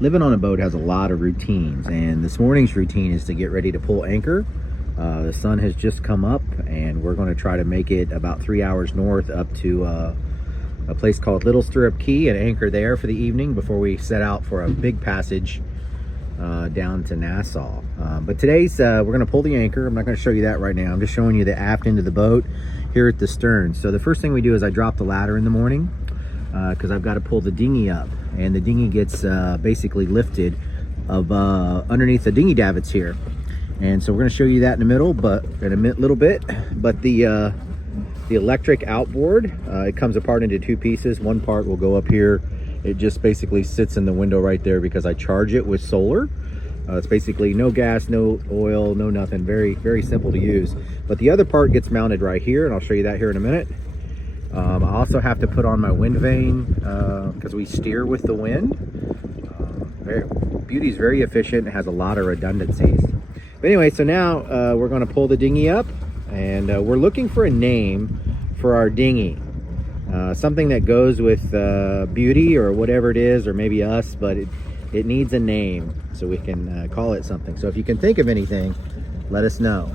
living on a boat has a lot of routines, and this morning's routine is to get ready to pull anchor. The sun has just come up, and we're going to try to make it about 3 hours north up to a place called Alders Cay and anchor there for the evening before we set out for a big passage down to Nassau. But today's we're going to pull the anchor. I'm not going to show you that right now. I'm just showing you the aft end of the boat here at the stern. So the first thing we do is I drop the ladder in the morning because I've got to pull the dinghy up, and the dinghy gets basically lifted underneath the dinghy davits here. And so we're going to show you that in the middle, but in a little bit. But the electric outboard, it comes apart into two pieces. One part will go up here. It just basically sits in the window right there because I charge it with solar. It's basically no gas, no oil, no nothing. Very, very simple to use. But the other part gets mounted right here, and I'll show you that here in a minute. I also have to put on my wind vane because we steer with the wind. Beauty's very efficient. It has a lot of redundancies. But anyway, so now we're going to pull the dinghy up, and we're looking for a name for our dinghy. Something that goes with beauty or whatever it is, or maybe us, but it needs a name so we can call it something. So if you can think of anything, let us know.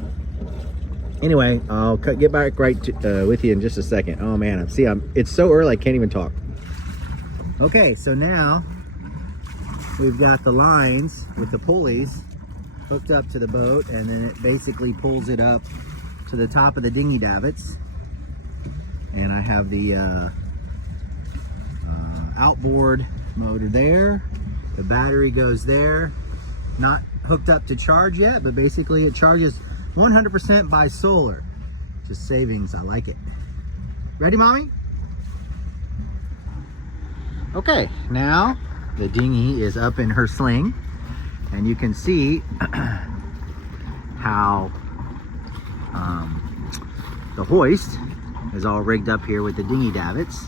Anyway, I'll get back with you in just a second. Oh man, it's so early I can't even talk. Okay, so now we've got the lines with the pulleys hooked up to the boat, and then it basically pulls it up to the top of the dinghy davits. And I have the outboard motor there. The battery goes there. Not hooked up to charge yet, but basically it charges 100% by solar. Just savings, I like it. Ready, mommy? Okay, now the dinghy is up in her sling, and you can see how the hoist is all rigged up here with the dinghy davits.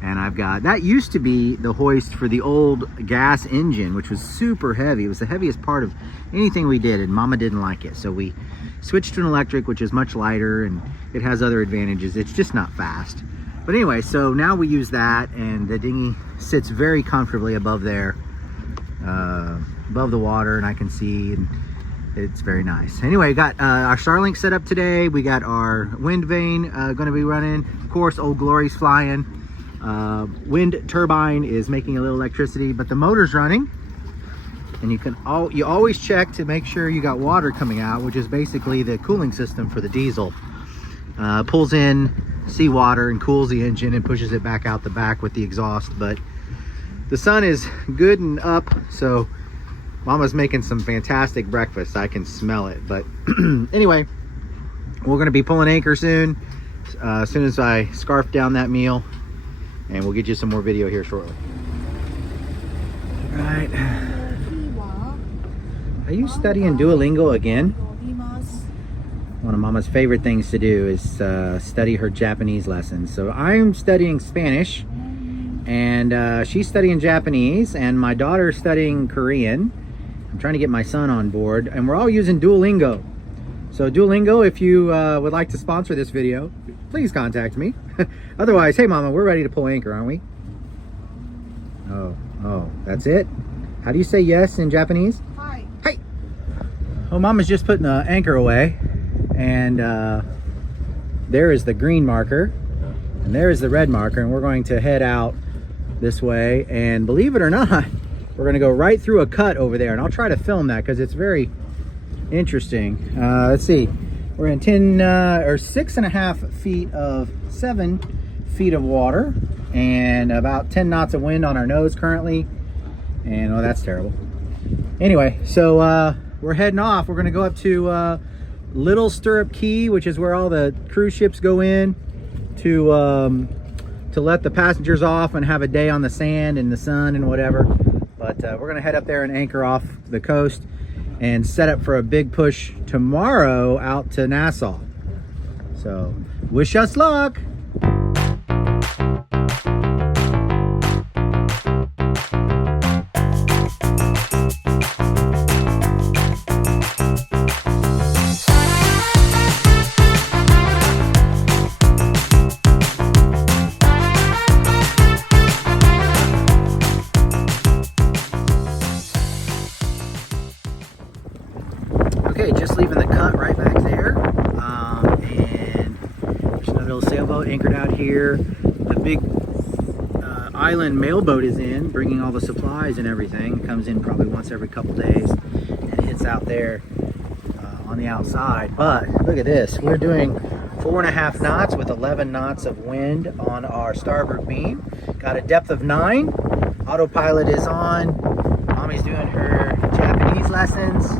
And I've got, that used to be the hoist for the old gas engine, which was super heavy. It was the heaviest part of anything we did, and Mama didn't like it. So we switched to an electric, which is much lighter, and it has other advantages. It's just not fast. But anyway, so now we use that, and the dinghy sits very comfortably above there, above the water, and I can see, and it's very nice. Anyway, got our Starlink set up today. We got our wind vane going to be running. Of course, Old Glory's flying. Wind turbine is making a little electricity, but the motor's running. And you always check to make sure you got water coming out, which is basically the cooling system for the diesel. Pulls in seawater and cools the engine and pushes it back out the back with the exhaust. But the sun is good and up, so Mama's making some fantastic breakfast. I can smell it. But anyway, we're going to be pulling anchor soon, as soon as I scarf down that meal, and we'll get you some more video here shortly. All right. Are you studying Duolingo again? One of Mama's favorite things to do is study her Japanese lessons. So I'm studying Spanish, and she's studying Japanese, and my daughter's studying Korean. I'm trying to get my son on board, and we're all using Duolingo. So Duolingo, if you would like to sponsor this video, please contact me. Otherwise, hey Mama, we're ready to pull anchor, aren't we? Oh, that's it? How do you say yes in Japanese? Hi. Hey. Oh, Mama's just putting the anchor away, and there is the green marker, and there is the red marker, and we're going to head out this way. And believe it or not, we're going to go right through a cut over there, and I'll try to film that because it's very interesting. Let's see, we're in 6.5 feet of 7 feet of water, and about 10 knots of wind on our nose currently. And oh, that's terrible. Anyway, so we're heading off. We're going to go up to Alders Cay, which is where all the cruise ships go in to let the passengers off and have a day on the sand and the sun and whatever. But we're going to head up there and anchor off the coast and set up for a big push tomorrow out to Nassau. So wish us luck. Okay, just leaving the cut right back there. And there's another little sailboat anchored out here. The big island mailboat is in, bringing all the supplies and everything. Comes in probably once every couple days and hits out there on the outside. But look at this, we're doing 4.5 knots with 11 knots of wind on our starboard beam. Got a depth of 9. Autopilot is on. Mommy's doing her Japanese lessons.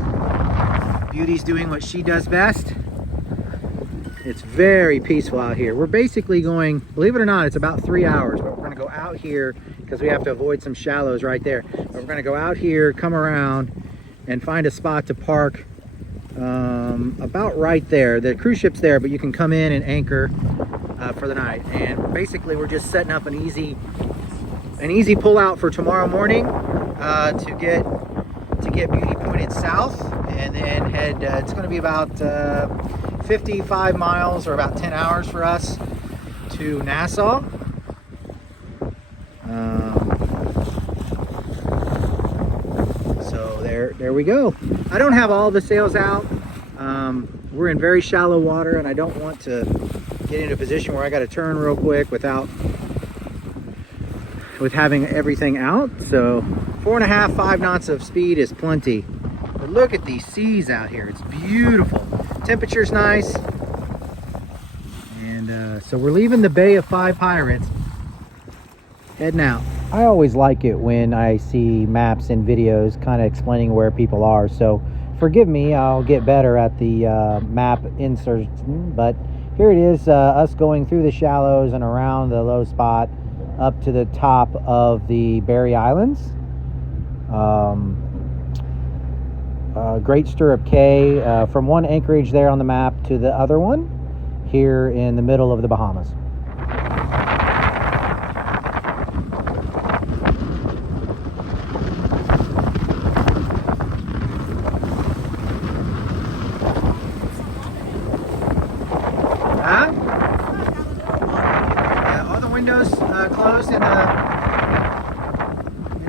Beauty's doing what she does best. It's very peaceful out here. We're basically going, believe it or not, it's about 3 hours, but we're gonna go out here because we have to avoid some shallows right there. But we're gonna go out here, come around, and find a spot to park about right there. The cruise ship's there, but you can come in and anchor for the night. And basically we're just setting up an easy pull out for tomorrow morning to get Beauty pointed south, and then head, it's going to be about 55 miles or about 10 hours for us to Nassau. So there we go. I don't have all the sails out. We're in very shallow water, and I don't want to get into a position where I got to turn real quick with having everything out. So 4.5, 5 knots of speed is plenty. But look at these seas out here. It's beautiful. Temperature's nice. And so we're leaving the Bay of Five Pirates, heading out. I always like it when I see maps and videos kind of explaining where people are. So forgive me, I'll get better at the map inserts. But here it is, us going through the shallows and around the low spot up to the top of the Berry Islands. Great Stirrup Cay, from one anchorage there on the map to the other one here in the middle of the Bahamas. Huh? Yeah, all the windows closed in the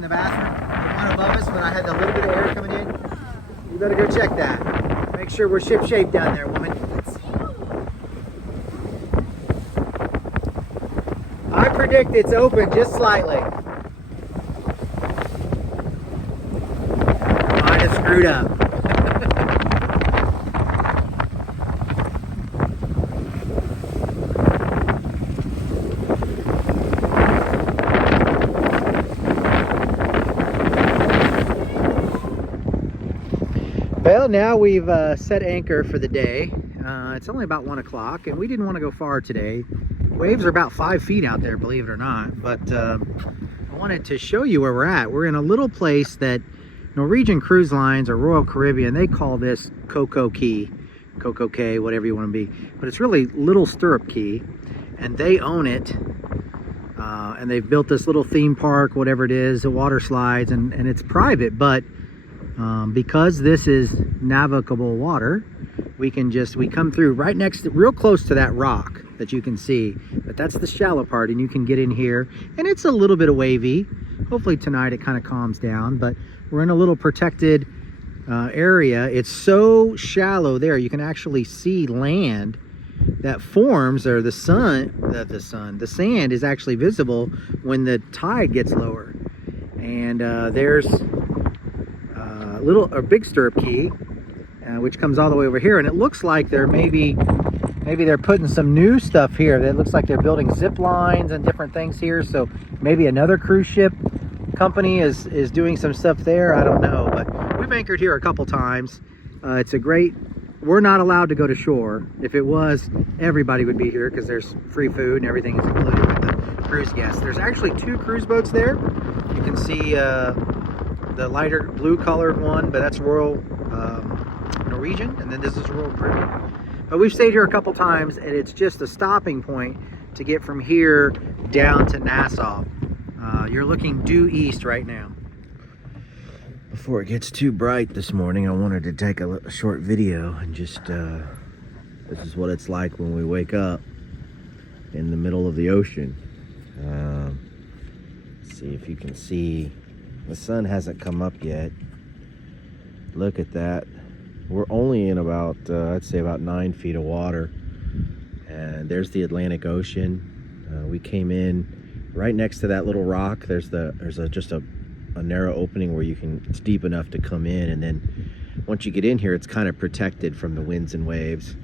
bathroom. One above us, but I had a little bit of air coming in. You better go check that. Make sure we're ship shape down there, woman. I predict it's open just slightly. Might have screwed up. Well, now we've set anchor for the day. It's only about 1 o'clock, and we didn't want to go far today. Waves are about 5 feet out there, believe it or not. But I wanted to show you where we're at. We're in a little place that Norwegian Cruise Lines or Royal Caribbean, they call this Coco Cay, Coco Cay, whatever you want to be. But it's really Little Stirrup Cay, and they own it. And they've built this little theme park, whatever it is, the water slides, and it's private, but because this is navigable water, we come through right next to, real close to that rock that you can see. But that's the shallow part, and you can get in here, and it's a little bit of wavy. Hopefully tonight it kind of calms down, but we're in a little protected area. It's so shallow there, you can actually see land that forms, or the sand is actually visible when the tide gets lower. And there's Big Stirrup Cay, which comes all the way over here, and it looks like they're maybe they're putting some new stuff here. It looks like they're building zip lines and different things here, so maybe another cruise ship company is doing some stuff there. I don't know, but we've anchored here a couple times. It's a great, we're not allowed to go to shore. If it was, everybody would be here because there's free food and everything is included with the cruise guests. There's actually 2 cruise boats there. You can see the lighter blue colored one, but that's Royal Norwegian, and then this is Royal Caribbean. But we've stayed here a couple times, and it's just a stopping point to get from here down to Nassau. You're looking due east right now. Before it gets too bright this morning, I wanted to take a short video and just this is what it's like when we wake up in the middle of the ocean. See if you can see. The sun hasn't come up yet. Look at that We're only in about, I'd say about 9 feet of water. And there's the Atlantic Ocean. We came in right next to that little rock. There's just a narrow opening where it's deep enough to come in. And then once you get in here, it's kind of protected from the winds and waves.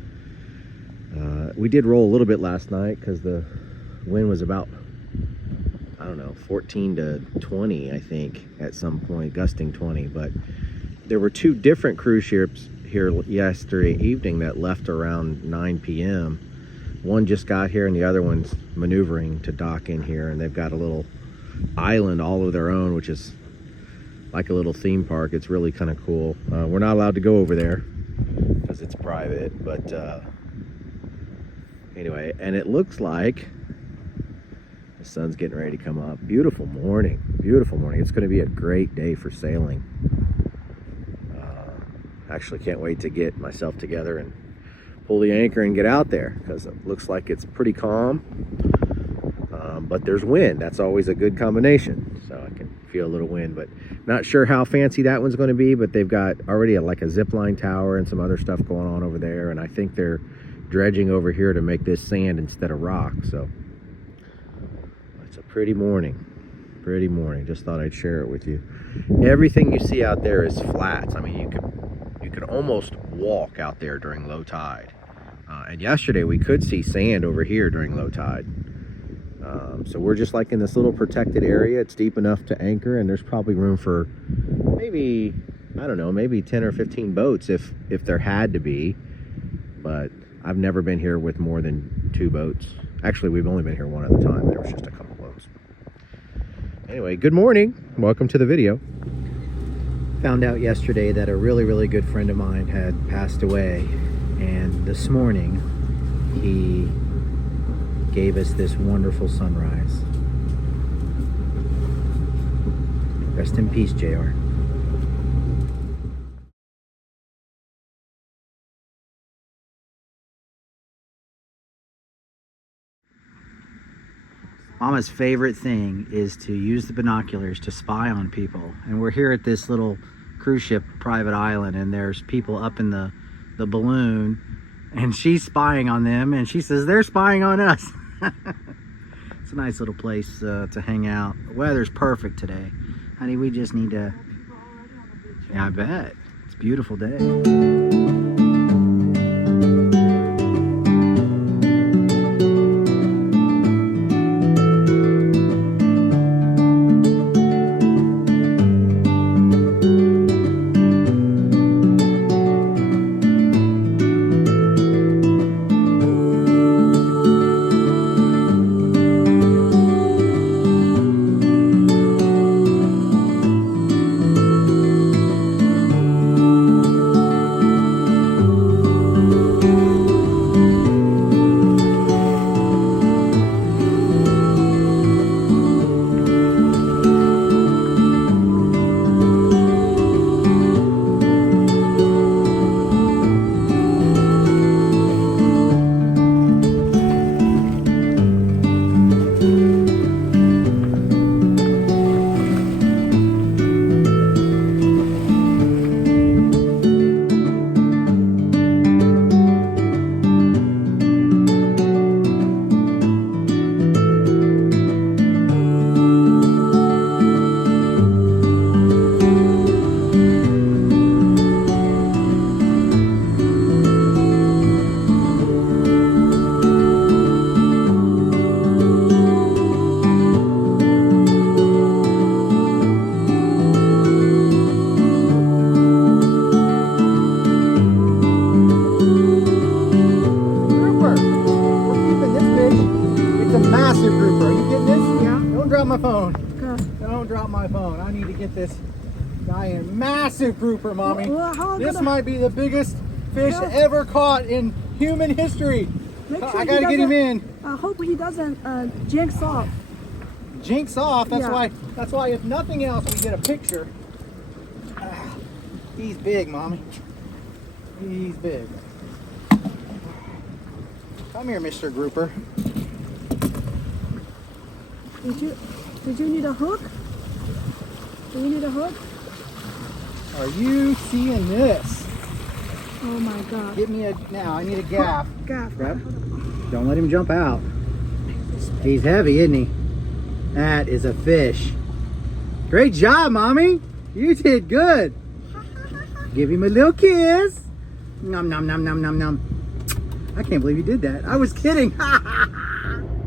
We did roll a little bit last night because the wind was about, I don't know, 14 to 20, I think, at some point, gusting 20. But there were 2 different cruise ships here yesterday evening that left around 9 p.m. One just got here and the other one's maneuvering to dock in here, and they've got a little island all of their own, which is like a little theme park. It's really kind of cool. We're not allowed to go over there because it's private, but anyway, and it looks like the sun's getting ready to come up. Beautiful morning, beautiful morning. It's going to be a great day for sailing. Actually can't wait to get myself together and pull the anchor and get out there, because it looks like it's pretty calm, but there's wind. That's always a good combination, so I can feel a little wind. But not sure how fancy that one's going to be, but they've got already like a zip line tower and some other stuff going on over there, and I think they're dredging over here to make this sand instead of rock. So it's a pretty morning, just thought I'd share it with you. Everything you see out there is flats. I mean, you could almost walk out there during low tide, and yesterday we could see sand over here during low tide. So we're just like in this little protected area. It's deep enough to anchor, and there's probably room for maybe, I don't know, maybe 10 or 15 boats if there had to be. But I've never been here with more than 2 boats. Actually, we've only been here one at a time. There was just a couple boats. Anyway, good morning. Welcome to the video. Found out yesterday that a really good friend of mine had passed away, and this morning he gave us this wonderful sunrise. Rest in peace, JR. Mama's favorite thing is to use the binoculars to spy on people. And we're here at this little cruise ship private island, and there's people up in the balloon, and she's spying on them, and she says they're spying on us. It's a nice little place to hang out. The weather's perfect today. Honey, we just need to... Yeah, I bet. It's a beautiful day. My phone. Okay. Don't drop my phone. I need to get this guy in. Massive grouper, Mommy. This might be the biggest fish ever caught in human history. Sure I gotta get him in. I hope he doesn't jinx off. Jinx off? That's why. That's why. If nothing else, we get a picture. He's big, Mommy. He's big. Come here, Mr. Grouper. Did you need a hook? Do you need a hook? Are you seeing this? Oh my god. Get me a, now I need a gaff. Gaff. Yep. Don't let him jump out. He's heavy, isn't he? That is a fish. Great job, Mommy. You did good. Give him a little kiss. Nom, nom, nom, nom, nom, nom. I can't believe you did that. I was kidding.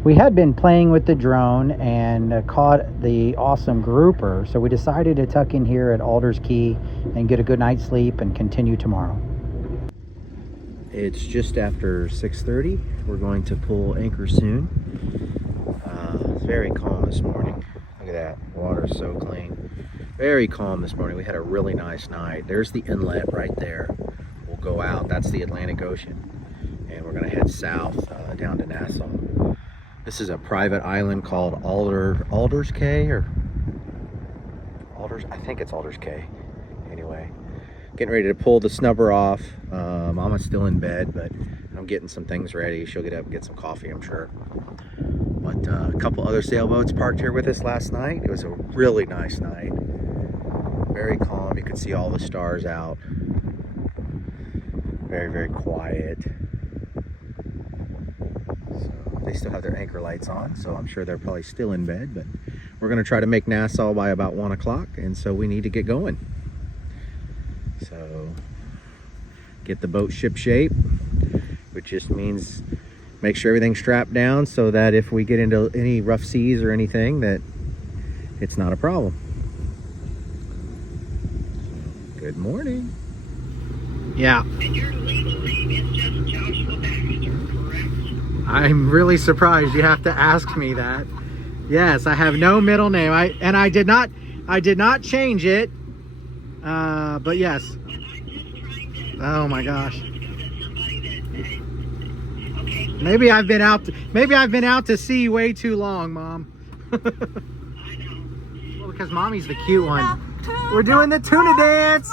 We had been playing with the drone and caught the awesome grouper. So we decided to tuck in here at Alders Cay and get a good night's sleep and continue tomorrow. It's just after 6:30. We're going to pull anchor soon. It's very calm this morning. Look at that. Water's so clean. Very calm this morning. We had a really nice night. There's the inlet right there. We'll go out. That's the Atlantic Ocean. And we're going to head south down to Nassau. This is a private island called Alders Cay, or Alders, I think it's Alders Cay. Anyway, getting ready to pull the snubber off. Mama's still in bed, but I'm getting some things ready. She'll get up and get some coffee, I'm sure. But a couple other sailboats parked here with us last night. It was a really nice night. Very calm. You could see all the stars out. Very, very quiet. They still have their anchor lights on, so I'm sure they're probably still in bed, but we're going to try to make Nassau by about 1 o'clock, and so we need to get going. So get the boat ship shape, which just means make sure everything's strapped down so that if we get into any rough seas or anything, that it's not a problem. Good morning. Yeah. And your legal name is just Joshua Baxter, correct? I'm really surprised you have to ask me that. Yes, I have no middle name. I did not change it. But yes. But I'm just trying to. Oh my gosh. Let's go to somebody that. Okay. Maybe I've been out to sea way too long, Mom. I know. Well, because Mommy's the cute one. We're doing the tuna dance.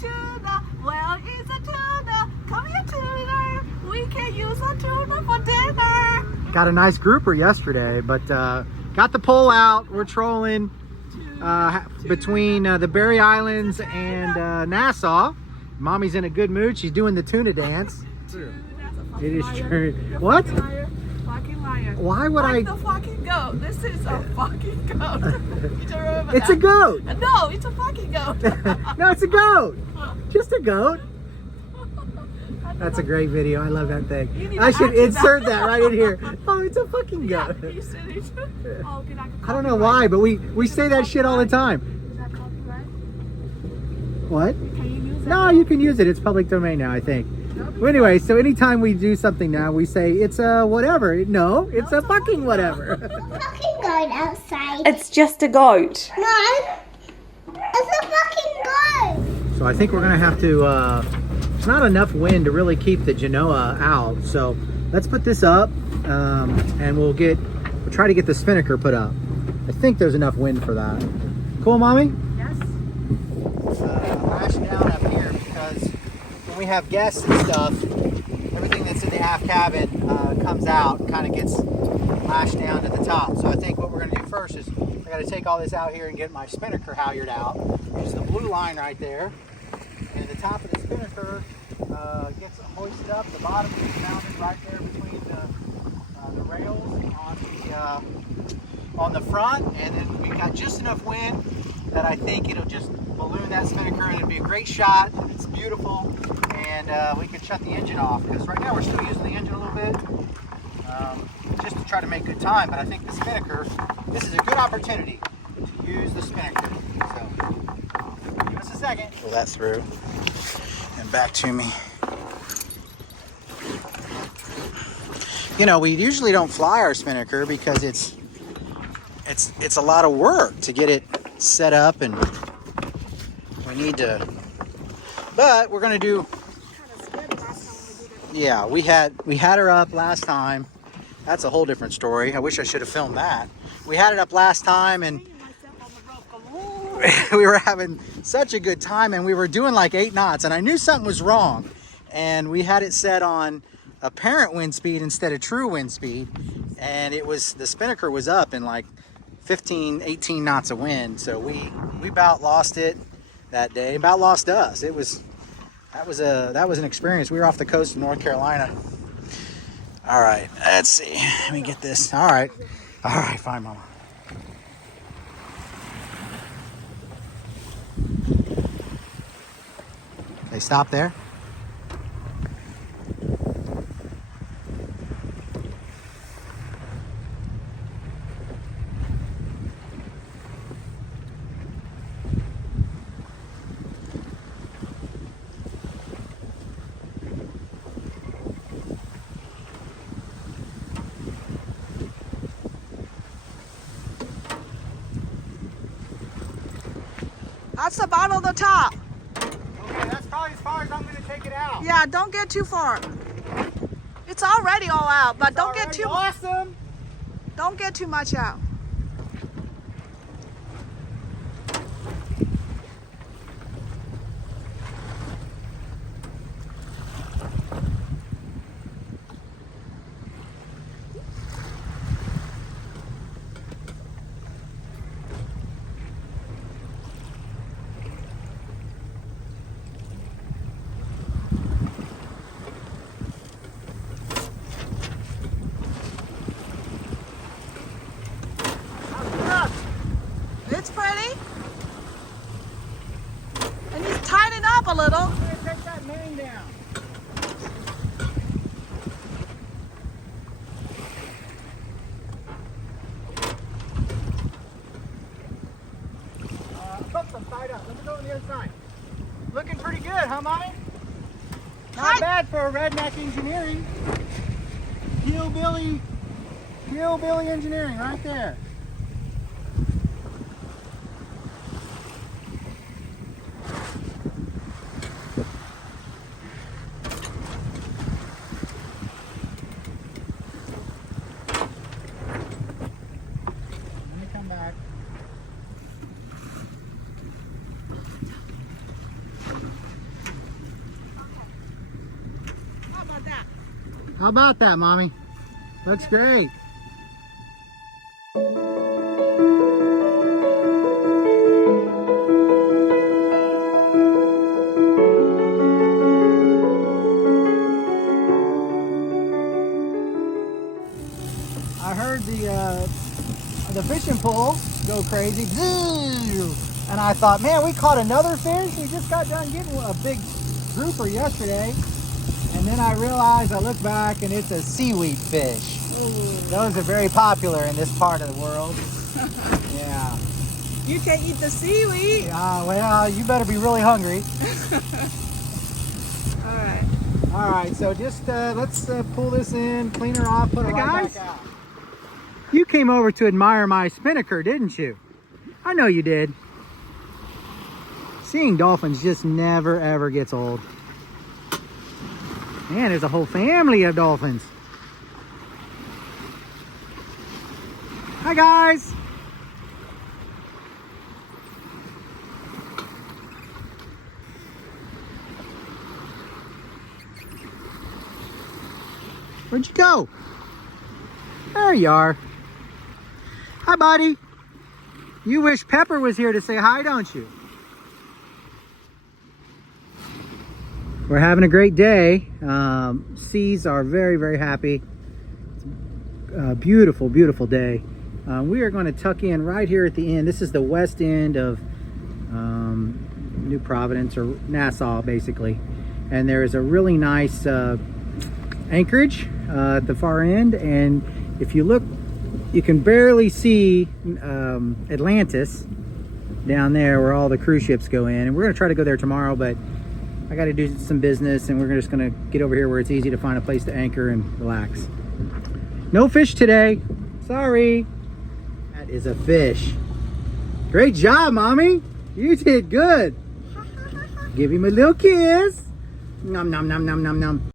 Tuna. Well, it's a tuna. Come here, tuna. We can use a tuna for dinner. Got a nice grouper yesterday, but got the pole out. We're trolling between the Berry Islands and Nassau. Mommy's in a good mood. She's doing the tuna dance. It is true. What? Fucking liar. Why would Like the fucking goat. This is a fucking goat. You don't remember It's a that? goat. No, it's a fucking goat. No, it's a goat. Just a goat. That's a great video. I love that thing. You need I to should add to insert that. that right in here. Oh, it's a fucking Yeah, goat. you said it. Oh, can I don't know why, but we say that shit all the time. Is that copyright? What? Can you use that? No, you can use it. It's public domain now, I think. Well, anyway, so anytime we do something now, we say it's a whatever. No, it's a fucking whatever. Fucking goat outside. It's just a goat. No, it's a fucking goat. So I think we're gonna have to. There's not enough wind to really keep the Genoa out. So let's put this up, and we'll try to get the Spinnaker put up. I think there's enough wind for that. Cool, Mommy? Yes. Lash down up here because when we have guests and stuff, everything that's in the aft cabin comes out and kind of gets lashed down to the top. So I think what we're going to do first is I got to take all this out here and get my Spinnaker halyard out, which is the blue line right there. And the top of the Spinnaker gets hoisted up. The bottom is mounted right there between the rails on the front, and then we got just enough wind that I think it'll just balloon that Spinnaker, and it'll be a great shot. It's beautiful, and we can shut the engine off because right now we're still using the engine a little bit just to try to make good time. But I think the Spinnaker, this is a good opportunity to use the Spinnaker. So give us a second. Pull that through and back to me. You know, we usually don't fly our Spinnaker because it's a lot of work to get it set up, and we need to, but we're gonna do. Yeah, we had her up last time. That's a whole different story. I wish I should have filmed that. We had it up last time, and we were having such a good time, and we were doing like 8 knots, and I knew something was wrong, and we had it set on apparent wind speed instead of true wind speed, and the Spinnaker was up in like 15, 18 knots of wind. So we about lost it that day, about lost us. It was That was an experience. We were off the coast of North Carolina. All right, let's see. Let me get this. All right, fine, Mama. They stop there. That's about on the top. Okay, that's probably as far as I'm gonna take it out. Yeah, don't get too far. It's already all out, but don't get too awesome. Don't get too much out. It's pretty. And he's tightening up a little. I'm gonna take that mane down. Put some tied up. Let me go on the other side. Looking pretty good, huh, Mommy? Not bad for a redneck engineering. Hillbilly engineering right there. Let me come back. How about that? How about that, Mommy? Looks great. I heard the fishing pole go crazy, and I thought, man, we caught another fish. We just got done getting a big grouper yesterday, and then I realized, I look back, and it's a seaweed fish. Ooh. Those are very popular in this part of the world. Yeah. You can eat the seaweed. Yeah. Well, you better be really hungry. All right. All right. So just let's pull this in, clean her off, put her right guys. back out. You came over to admire my Spinnaker, didn't you? I know you did. Seeing dolphins just never ever gets old. Man, there's a whole family of dolphins. Hi guys. Where'd you go? There you are. Hi, buddy. You wish Pepper was here to say hi, don't you? We're having a great day. Seas are very, very happy. It's a beautiful, beautiful day. We are going to tuck in right here at the end. This is the west end of New Providence, or Nassau, basically. And there is a really nice anchorage at the far end. And if you look, you can barely see Atlantis down there where all the cruise ships go in. And we're going to try to go there tomorrow, but I got to do some business, and we're just going to get over here where it's easy to find a place to anchor and relax. No fish today. Sorry. That is a fish. Great job, Mommy. You did good. Give him a little kiss. Nom, nom, nom, nom, nom, nom.